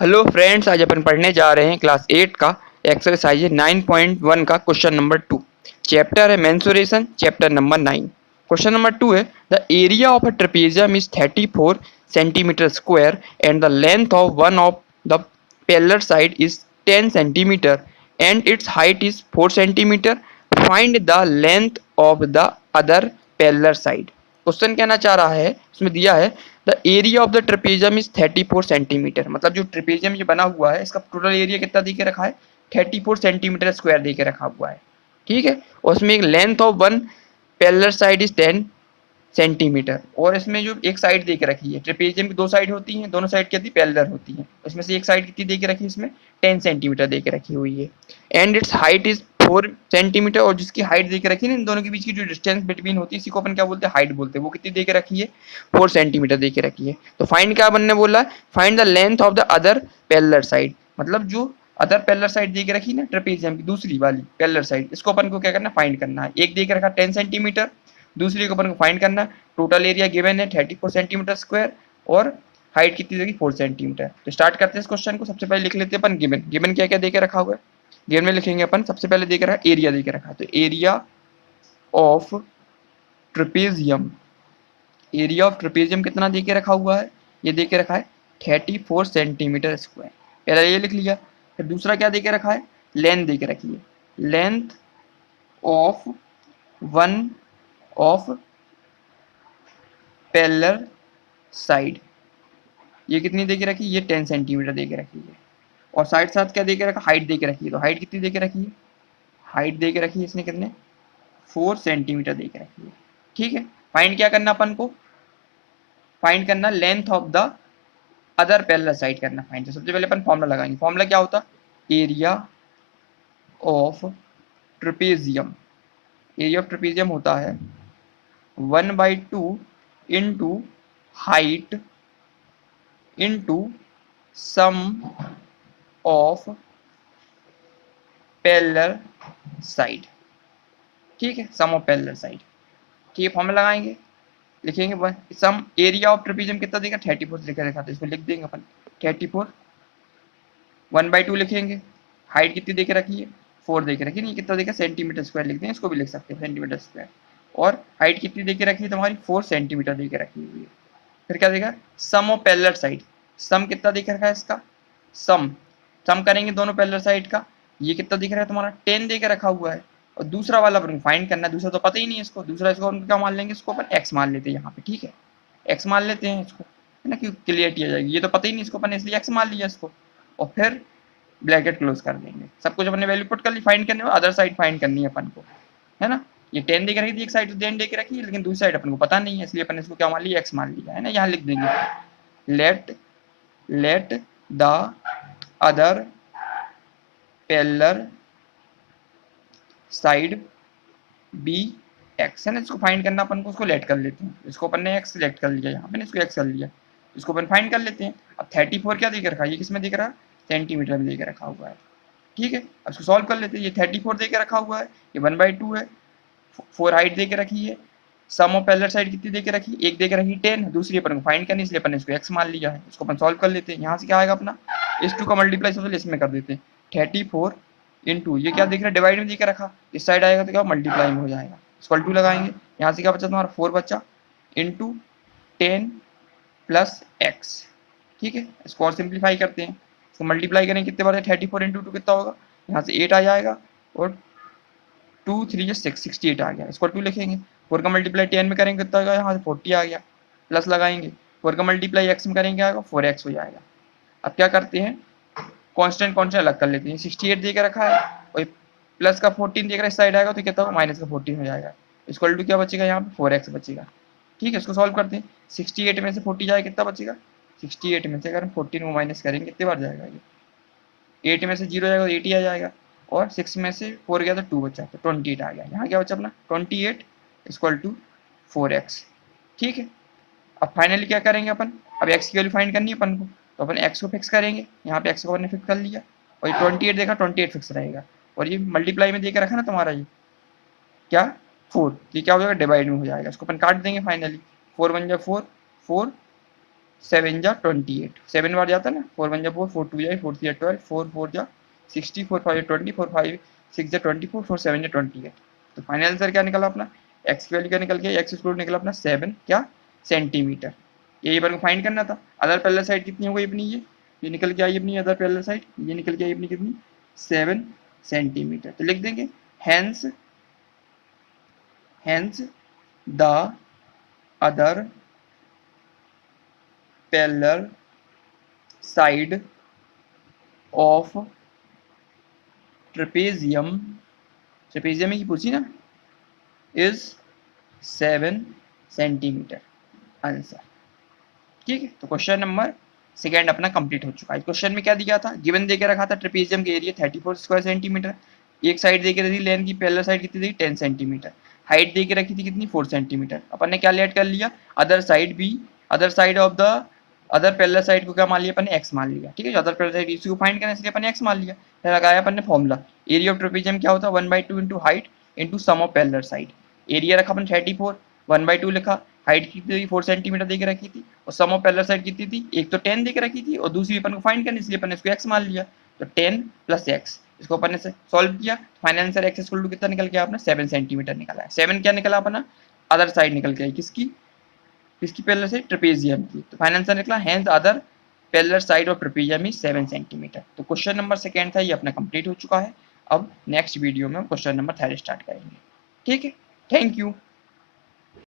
Hello friends, आज अपन पढ़ने जा रहे हैं क्लास 8 का एक्सरसाइज 9.1 का क्वेश्चन नंबर 2। चैप्टर है mensuration, chapter number 9। Question number 2 है the area of a trapezium is 34 centimetre square and the length of one of the parallel side is 10 centimetre and its height is 4 centimetre. Find the length of the other parallel side. Question कहना चाह रहा है, इसमें दिया है the area of the trapezium is 34 centimetre. मतलब जो trapezium ये बना हुआ है इसका टोटल एरिया कितना दे के रखा है, 34 सेंटीमीटर स्क्वायर दे के रखा हुआ है। ठीक है, और उसमें एक length of one parallel side is 10 centimetre, और इसमें जो एक साइड दे के रखी है, ट्रेपेजियम की दो साइड होती हैं, दोनों साइड क्या पैरेलल होती हैं, इसमें से एक साइड कितनी दे के रखी है, इसमें 10 सेंटीमीटर दे के रखी हुई है। And its height is 4 centimetre, और जिसकी हाइट दे के रखी है ना, इन दोनों के बीच की जो डिस्टेंस बिटवीन होती है इसी को अपन क्या बोलते हैं, हाइट बोलते हैं। वो कितनी दे के रखी है, 4 सेंटीमीटर दे के रखी है। तो फाइंड क्या बनने बोला है, find the length of the other parallel side. मतलब जो अदर पैरेलल साइड दे के रखी ना ट्रेपेजियम की, दूसरी वाली पैरेलल साइड, इसको अपन को क्या करना, फाइंड करना है। एक दे के रखा 10 सेंटीमीटर, दूसरी को अपन को फाइंड करना। टोटल एरिया गिवन है 34 सेंटीमीटर स्क्वायर, और हाइट कितनी देगी, 4 सेंटीमीटर। तो स्टार्ट करते हैं इस क्वेश्चन को। सबसे पहले लिख लेते हैं अपन गिवन। गिवन क्या क्या दे के रखा हुआ है, गिवन में लिखेंगे अपन। सबसे पहले दे के रखा एरिया दे के रखा है, तो area of trapezium, area of trapezium कितना दे के रखा हुआ है, ये दे के रखा है 34 सेंटीमीटर स्क्वायर। पहला ये लिख लिया। फिर दूसरा क्या दे के रखा है, लेंथ दे के रखी है, length of one of parallel side, ये कितनी दे के रखी है, ये 10 सेंटीमीटर दे के रखी है। और साइड साथ क्या दे के रखा, हाइट दे के रखी है। तो हाइट कितनी दे के रखी है, हाइट दे के रखी है इसने कितने, 4 सेंटीमीटर दे के रखी है। ठीक है, फाइंड क्या करना अपन को, फाइंड करना length of the other parallel side करना फाइंड। सबसे पहले अपन फॉर्मूला लगाएंगे। फॉर्मूला क्या होता, area of trapezium, area of trapezium होता है 1/2 into height into sum of parallel side. ठीक है, सम ऑफ पैरेलल साइड। ठीक है, फॉर्मूला लगाएंगे, लिखेंगे सम एरिया ऑफ ट्रेपेजियम कितना देगा, 34 लिखा रखा था, इसको लिख देंगे अपन 34, 1/2 लिखेंगे। हाइट कितनी देके रखी है, 4 देके रखी है, नहीं कितना देगा, सेंटीमीटर स्क्वायर लिख देंगे, इसको भी लिख सकते हैं सेंटीमीटर स्क्वायर। और हाइट कितनी देके रखी है तुम्हारी, 4 सेंटीमीटर देके रखी हुई है। फिर क्या देगा, सम ऑफ पैरेलल साइड, सम कितना देके रखा है इसका, सम सम करेंगे दोनों पैरेलल साइड का। ये कितना दिख रहा है तुम्हारा, 10 देके रखा हुआ है। और दूसरा वाला अपन फाइंड करना है, दूसरा तो पता ही नहीं है इसको, दूसरा इसको अपन क्या मान लेंगे, इसको अपन एक्स मान लेते हैं यहाँ पे। ठीक है, एक्स मान लेते हैं इसको, है ना, क्योंकि क्लियरिटी आ जाएगी। ये तो पता ही नहीं इसको, अपन इसलिए एक्स मान लिया इसको। और फिर ब्रैकेट क्लोज कर देंगे। सब कुछ अपने वैल्यू पुट कर ली, फाइंड करने में अदर साइड फाइंड करनी है अपन को, है ना। ये 10 दे के रखी थी एक साइड, तो 10 दे के रखी है, लेकिन दूसरी साइड अपन को पता नहीं है, इसलिए अपन इसको क्या मान लिया, एक्स मान लिया, है ना। यहाँ लिख देंगे let the other parallel side be x, है ना। इसको फाइंड करना अपन को, उसको लेट कर लेते हैं। इसको अपन ने एक्स सेलेक्ट कर लिया, यहाँ पे इसको एक्स कर लिया, इसको अपन फाइंड कर लेते हैं। अब 34 क्या देख रखा है, ये किसमें देख रहा है, सेंटीमीटर में देके रखा हुआ है। ठीक है, अब इसको सॉल्व कर लेते हैं। ये 34 देके रखा हुआ है, ये 1/2 है, 4 हाइट देके रखी है, सम ऑफ पैरेलल साइड कितनी देके रखी, एक देके रखी 10, दूसरी अपन को फाइंड करनी, इसलिए अपन ने इसको एक्स मान लिया है। इसको अपन सॉल्व कर लेते हैं। यहाँ से क्या आएगा अपना, इस 2 का मल्टीप्लाई सबसे इसमें कर देते हैं, 34 इंटू ये क्या देख रहा है, डिवाइड में देके रखा, इस साइड आएगा तो क्या मल्टीप्लाई में हो जाएगा, इक्वल टू लगाएंगे। यहाँ से क्या बचा तुम्हारा, 4 बचा, इंटू 10 प्लस एक्स। ठीक है, इसको और सिंप्लीफाई करते हैं, इसको मल्टीप्लाई करें कितने बार, 34 इंटू 2 कितना होगा, यहाँ से 8 आ जाएगा, और 2 3 6 68 आ गया। इसको 2 लिखेंगे, 4 का मल्टीप्लाई 10 में करेंगे कितना आएगा, यहाँ से 40 आ गया, प्लस लगाएंगे, 4 का मल्टीप्लाई एक्स में करेंगे आएगा 4x हो जाएगा। अब क्या करते हैं, कांस्टेंट कांस्टेंट अलग कर लेते हैं। 68 दे के रखा है, और प्लस का 14 देख रहा है, इस साइड आएगा तो कितना होगा, माइनस का 14 हो जाएगा। इक्वल टू क्या बचेगा, यहाँ पे 4x बचेगा। ठीक है, इसको सॉल्व करते हैं। 68 में से 40 जाएगा, कितना बचेगा, 68 में से अगर हम 14 को माइनस करेंगे कितने बार जाएगा, ये 8 में से 0 जाएगा तो 80 आ जाएगा, और 6 में से 4 गया तो 2 बचा, तो 28 आ गया। यहाँ क्या बचा अपना 28 इक्वल टू 4x। ठीक है, अब फाइनली क्या करेंगे अपन, अब x की वैल्यू फाइंड करनी है अपन को, तो अपन x को फिक्स करेंगे। यहाँ पे x को अपन ने फिक्स कर लिया, और ये 28 देखा, 28 फिक्स रहेगा, और ये मल्टीप्लाई में देकर रखा ना तुम्हारा, ये क्या 4, ये क्या हो जाएगा, डिवाइड में हो जाएगा। इसको अपन काट देंगे फाइनली, 4 बन जाए 4, 4 7 जा 28, 7 बार जाता है ना, 4 1 जा 4, 4 2 जा 4 3 जा 12, 4 4 जा 60, 4 5 जा 20, 4 5 6 जा 24, 4 7 जा 28। तो फाइनल आंसर क्या निकला अपना, एक्स की वैल्यू क्या निकल गया, एक्स स्क्वायर निकला अपना 7 क्या सेंटीमीटर। ये बार को फाइंड करना था। अदर पैरेलल साइड कितनी हो गई अपनी, ये निकल के आई अपनी अदर पैरेलल साइड, ये निकल के आई अपनी कितनी 7 सेंटीमीटर। तो लिख देंगे hence the other parallel side of trapezium, trapezium की पूछी ना, इज 7 सेंटीमीटर आंसर। ठीक है, तो क्वेश्चन नंबर सेकेंड अपना कंप्लीट हो चुका है। क्वेश्चन में क्या दिया था, गिवन देके रखा था ट्रेपेजियम के एरिया 34 स्क्वायर सेंटीमीटर, एक साइड देके रखी थी लेंथ की, पैरेलल साइड कितनी थी 10 सेंटीमीटर, हाइट देके रखी थी कितनी 4 सेंटीमीटर। अपन ने क्या लेट कर लिया, अदर साइड भी, other side of the other parallel side को क्या मान लिया अपन ने, एक्स मान लिया। ठीक है, जो अदर पैरेलल साइड इसी को फाइंड करना इसलिए अपन ने एक्स मान लिया। फिर लगाया अपन ने फॉर्मूला, एरिया ऑफ ट्रेपेजियम क्या होता है 1/2 into height into sum of parallel side. Area रखा अपन 34, 1/2 लिखा, हाइट कितनी थी 4 सेंटीमीटर देके रखी थी, और सम ऑफ पैरेलल साइड कितनी थी, एक तो 10 देके रखी थी और दूसरी अपन को फाइंड करनी इसलिए अपन ने इसको x मान लिया। तो 10 प्लस x, इसको अपन ने सॉल्व किया, final answer x equal to कितना निकल गया अपना 7 सेंटीमीटर निकला है। 7 क्या निकला अपना, अदर साइड निकल गई किसकी, किसकी पैरेलल से, ट्रेपेजियम की। तो फाइनल आंसर निकला hence other parallel side of trapezium is 7 centimetre. तो क्वेश्चन नंबर सेकंड था ये अपना कंप्लीट हो चुका है। अब नेक्स्ट वीडियो में क्वेश्चन नंबर थर्ड स्टार्ट करेंगे। ठीक है, थैंक यू।